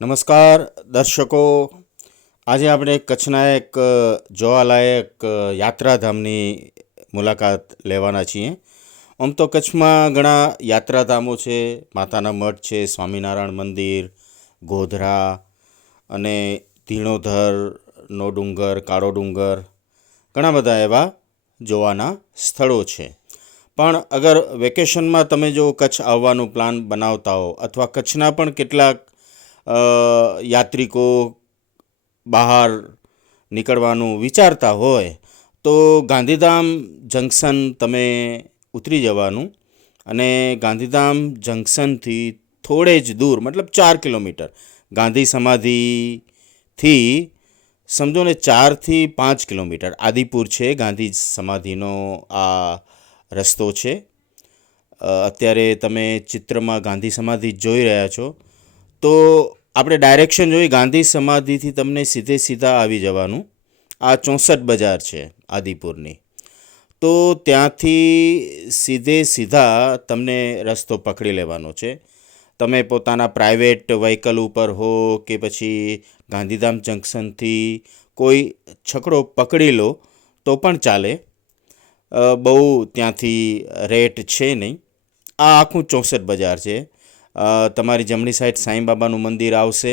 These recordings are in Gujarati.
નમસ્કાર દર્શકો, આજે આપણે કચ્છના એક જોવાલાયક યાત્રાધામની મુલાકાત લેવાના છીએ. આમ તો કચ્છમાં ઘણા યાત્રાધામો છે, માતાના મઠ છે, સ્વામિનારાયણ મંદિર, ગોધરા અને ધીણોધરનો ડુંગર, કાળો ડુંગર, ઘણા બધા એવા જોવાના સ્થળો છે. પણ અગર વેકેશનમાં તમે જો કચ્છ આવવાનું પ્લાન બનાવતા હો અથવા કચ્છના પણ કેટલાક યાત્રિકો બહાર નીકળવાનું વિચારતા હોય તો ગાંધીધામ જંકશન તમે ઉતરી જવાનું અને ગાંધીધામ જંકશનથી થોડે જ દૂર, મતલબ 4 કિલોમીટર, ગાંધી સમાધિથી સમજો ને 4થી 5 કિલોમીટર આદિપુર છે. ગાંધી સમાધિનો આ રસ્તો છે. અત્યારે તમે ચિત્રમાં ગાંધી સમાધિ જોઈ રહ્યા છો. તો આપણે ડાયરેક્શન જોઈ, ગાંધી સમાધિથી તમને સીધા આવી જવાનું. આ 64 બજાર છે આદિપુરની. તો ત્યાંથી સીધા તમને રસ્તો પકડી લેવાનો છે. તમે પોતાના પ્રાઇવેટ વ્હીકલ ઉપર હો કે પછી ગાંધીધામ જંકશનથી કોઈ છકડો પકડી લો તો પણ ચાલે. બહુ ત્યાંથી રેટ છે નહીં. આ આખું 64 બજાર છે. તમારી જમણી સાઈડ સાંઈબાબાનું મંદિર આવશે,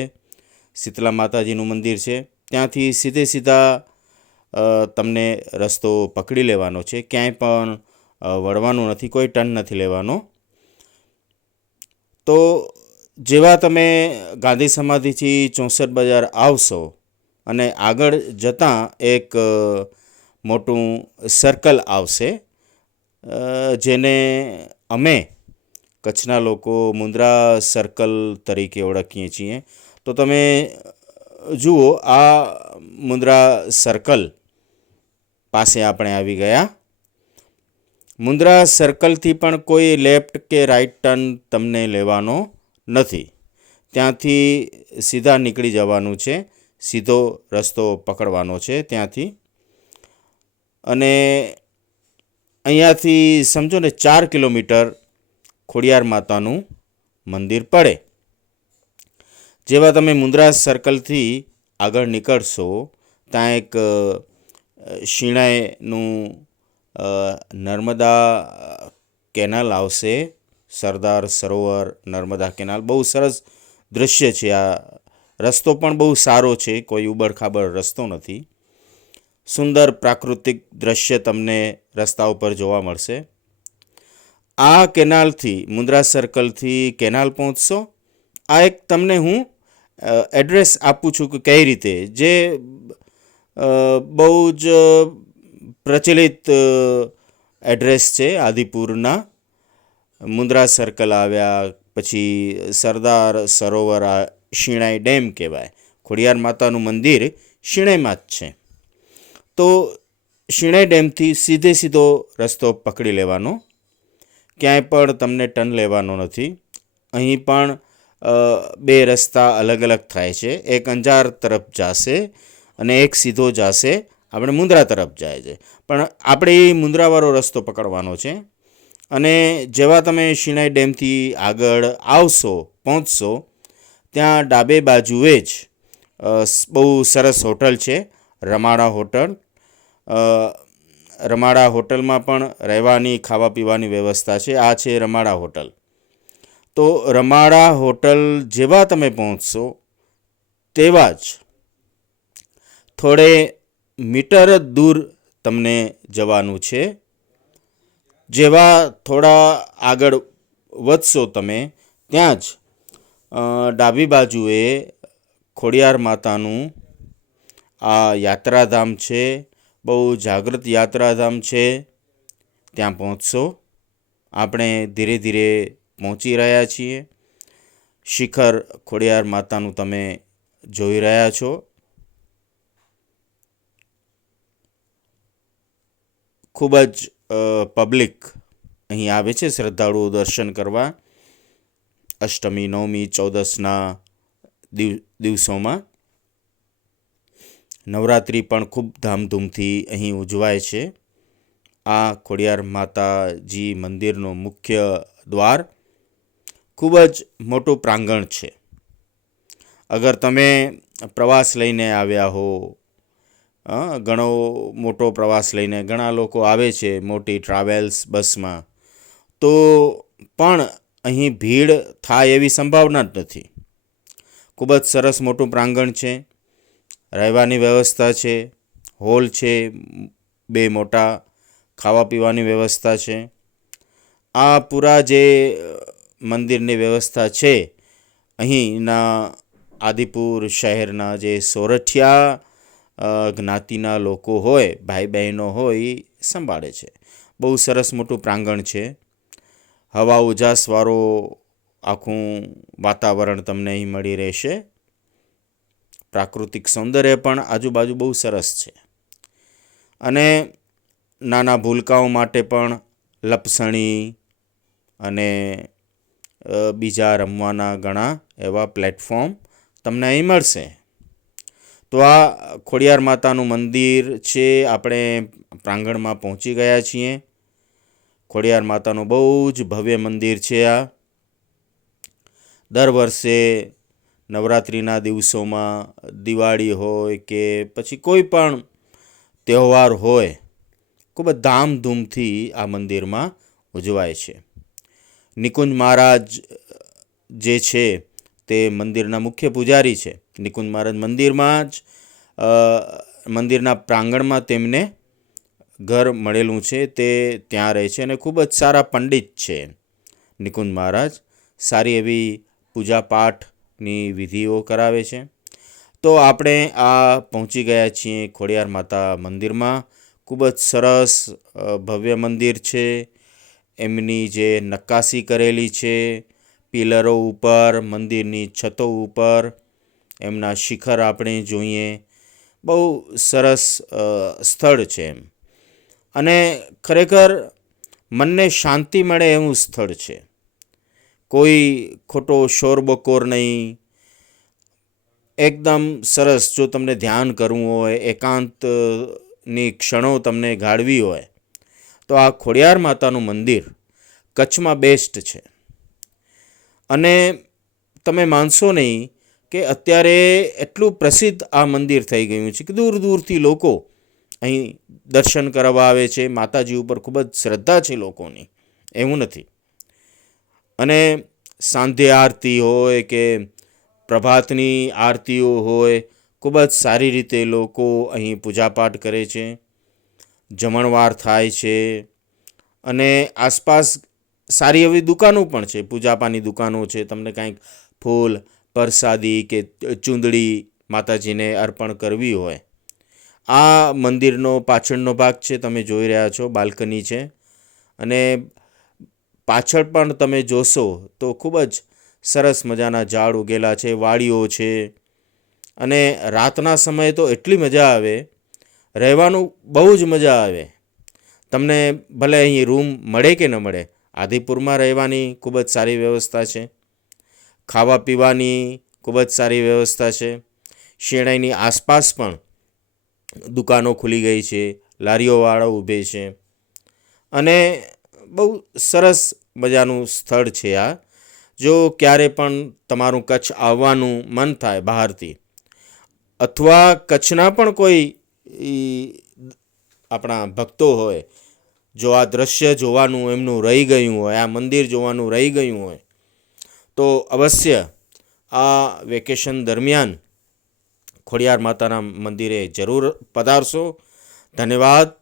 શીતલા માતાજીનું મંદિર છે. ત્યાંથી સીધા તમને રસ્તો પકડી લેવાનો છે. ક્યાંય પણ વળવાનું નથી, કોઈ ટર્ન નથી લેવાનો. તો જેવા તમે ગાંધી સમાધિથી 64 બજાર આવશો અને આગળ જતાં એક મોટું સર્કલ આવશે, જેને અમે કચ્છના લોકો મુન્દ્રા સર્કલ તરીકે ઓળખીએ છીએ. તો તમે જુઓ, આ મુન્દ્રા સર્કલ પાસે આપણે આવી ગયા. મુન્દ્રા સર્કલથી પણ કોઈ લેફ્ટ કે રાઈટ ટર્ન તમને લેવાનો નથી. ત્યાંથી સીધા નીકળી જવાનું છે, સીધો રસ્તો પકડવાનો છે ત્યાંથી. અને અહીંયાથી સમજો ને 4 કિલોમીટર ખોડિયાર માતાનું મંદિર પડે. જેવા તમે મુન્દ્રા સર્કલથી આગળ નીકળશો ત્યાં એક શિણાઈનું નર્મદા કેનાલ આવશે, સરદાર સરોવર નર્મદા કેનાલ. બહુ સરસ દૃશ્ય છે. આ રસ્તો પણ બહુ સારો છે, કોઈ ઉબડખાબડ રસ્તો નથી. સુંદર પ્રાકૃતિક દૃશ્ય તમને રસ્તા ઉપર જોવા મળશે. આ કેનાલથી, મુન્દ્રા સર્કલથી કેનાલ પહોંચશો. આ એક તમને હું એડ્રેસ આપું છું કે કઈ રીતે, જે બહુ જ પ્રચલિત એડ્રેસ છે આદિપુરના. મુન્દ્રા સર્કલ આવ્યા પછી સરદાર સરોવર, શિણાઈ ડેમ કહેવાય. ખોડિયાર માતાનું મંદિર શિણાઈમાં જ છે. તો શિણાઈ ડેમથી સીધો રસ્તો પકડી લેવાનો. ક્યાંય પણ તમને ટર્ન લેવાનો નથી. અહીં પણ બે રસ્તા અલગ થાય છે. એક અંજાર તરફ જશે અને એક સીધો જશે આપણે મુન્દ્રા તરફ જાય છે. પણ આપણે એ મુન્દ્રાવાળો રસ્તો પકડવાનો છે. અને જેવા તમે શિણાઈ ડેમથી આગળ પહોંચશો, ત્યાં ડાબે બાજુએ જ બહુ સરસ હોટલ છે, રમાડા હોટલ. રમાડા હોટલમાં પણ રહેવાની, ખાવા પીવાની વ્યવસ્થા છે. આ છે રમાડા હોટલ. તો રમાડા હોટલ જેવા તમે પહોંચશો તેવા જ થોડે મીટર દૂર તમને જવાનું છે. જેવા થોડા આગળ વધશો તમે, ત્યાં જ ડાબી બાજુએ ખોડિયાર માતાનું આ યાત્રાધામ છે. બહુ જાગૃત યાત્રાધામ છે. ત્યાં પહોંચશો. આપણે ધીરે પહોંચી રહ્યા છીએ. શિખર ખોડિયાર માતાનું તમે જોઈ રહ્યા છો. ખૂબ જ પબ્લિક અહીં આવે છે શ્રદ્ધાળુઓ દર્શન કરવા અષ્ટમી, નવમી, 14ના દિવસોમાં. નવરાત્રિ પણ ખૂબ ધામધૂમથી અહીં ઉજવાય છે. આ ખોડિયાર માતાજી મંદિરનો મુખ્ય દ્વાર. ખૂબ જ મોટું પ્રાંગણ છે. અગર તમે પ્રવાસ લઈને આવ્યા હો, ઘણો મોટો પ્રવાસ લઈને ઘણા લોકો આવે છે મોટી ટ્રાવેલ્સ બસમાં, તો પણ અહીં ભીડ થાય એવી સંભાવના જ નથી. ખૂબ જ સરસ મોટું પ્રાંગણ છે, રહેવાની વ્યવસ્થા છે, હોલ છે, 2 મોટા, ખાવા પીવાની વ્યવસ્થા છે. આ પૂરા જે મંદિરની વ્યવસ્થા છે અહીંના આદિપુર શહેરના જે સોરઠિયા જ્ઞાતિના લોકો હોય, ભાઈ બહેનો હોય, એ સંભાળે છે. બહુ સરસ મોટું પ્રાંગણ છે. હવા ઉજાસવાળું આખું વાતાવરણ તમને અહીં મળી રહેશે. પ્રાકૃતિક સૌંદર્ય પણ આજુબાજુ બહુ સરસ છે. અને નાના ભૂલકાઓ માટે પણ લપસણી અને બીજા રમવાના ઘણા એવા પ્લેટફોર્મ તમને અહીં મળશે. તો આ ખોડિયાર માતાનું મંદિર છે. આપણે પ્રાંગણમાં પહોંચી ગયા છીએ. ખોડિયાર માતાનું બહુ જ ભવ્ય મંદિર છે આ. દર વર્ષે નવરાત્રિના દિવસોમાં, દિવાળી હોય કે પછી કોઈ પણ તહેવાર હોય, ખૂબ જ ધામધૂમથી આ મંદિરમાં ઉજવાય છે. નિકુંજ મહારાજ જે છે તે મંદિરના મુખ્ય પૂજારી છે. નિકુંજ મહારાજ મંદિરમાં જ મંદિરના પ્રાંગણમાં તેમને ઘર મળેલું છે, તે ત્યાં રહે છે અને ખૂબ જ સારા પંડિત છે નિકુંજ મહારાજ. સારી એવી પૂજાપાઠની વિધિઓ કરાવે છે. તો આપણે આ પહોંચી ગયા છીએ ખોડિયાર માતા મંદિરમાં. ખૂબ જ સરસ ભવ્ય મંદિર છે. એમની જે નક્કાશી કરેલી છે પિલરો ઉપર, મંદિરની છતો ઉપર, એમના શિખર આપણે જોઈએ, બહુ સરસ સ્થળ છે એમ. અને ખરેખર મનને શાંતિ મળે એવું સ્થળ છે. કોઈ ખોટો શોરબકોર નહીં, એકદમ સરસ. જો તમને ધ્યાન કરવું હોય, એકાંતની ક્ષણો તમને ગાળવી હોય, તો આ ખોડિયાર માતાનું મંદિર કચ્છમાં બેસ્ટ છે. અને તમે માનશો નહીં કે અત્યારે એટલું પ્રસિદ્ધ આ મંદિર થઈ ગયું છે કે દૂર દૂરથી લોકો અહીં દર્શન કરવા આવે છે. માતાજી ઉપર ખૂબ જ શ્રદ્ધા છે લોકોની, એવું નથી. અને સાંધ્ય આરતી હોય કે પ્રભાતની આરતીઓ હોય, ખૂબ જ સારી રીતે લોકો અહીં પૂજાપાઠ કરે છે. જમણવાર થાય છે. અને આસપાસ સારી એવી દુકાનો પણ છે, પૂજાપાની દુકાનો છે. તમને કાંઈક ફૂલ, પ્રસાદી કે ચૂંદડી માતાજીને અર્પણ કરવી હોય, આ મંદિરનો પાછળનો ભાગ છે, તમે જોઈ રહ્યા છો, બાલ્કની છે. અને પાછળ પણ તમે જોશો તો ખૂબ જ સરસ મજાના ઝાડ ઉગેલા છે, વાડીઓ છે. અને રાતના સમયે તો એટલી મજા આવે, રહેવાનું બહુ જ મજા આવે. તમને ભલે અહીં રૂમ મળે કે ન મળે, આદિપુરમાં રહેવાની ખૂબ જ સારી વ્યવસ્થા છે. ખાવા પીવાની ખૂબ જ સારી વ્યવસ્થા છે. શેણાઈની આસપાસ પણ દુકાનો ખુલી ગઈ છે, લારીઓવાળા ઊભે છે. અને બહુ સરસ મજાનું સ્થળ છે આ. જો ક્યારે પણ તમારું કચ્છ આવવાનું મન થાય બહારથી, અથવા કચ્છના પણ કોઈ આપણા ભક્તો હોય, જો આ દ્રશ્ય જોવાનું એમનું રહી ગયું હોય, આ મંદિર જોવાનું રહી ગયું હોય, તો અવશ્ય આ વેકેશન દરમિયાન ખોડિયાર માતાના મંદિરે જરૂર પધારશો. ધન્યવાદ.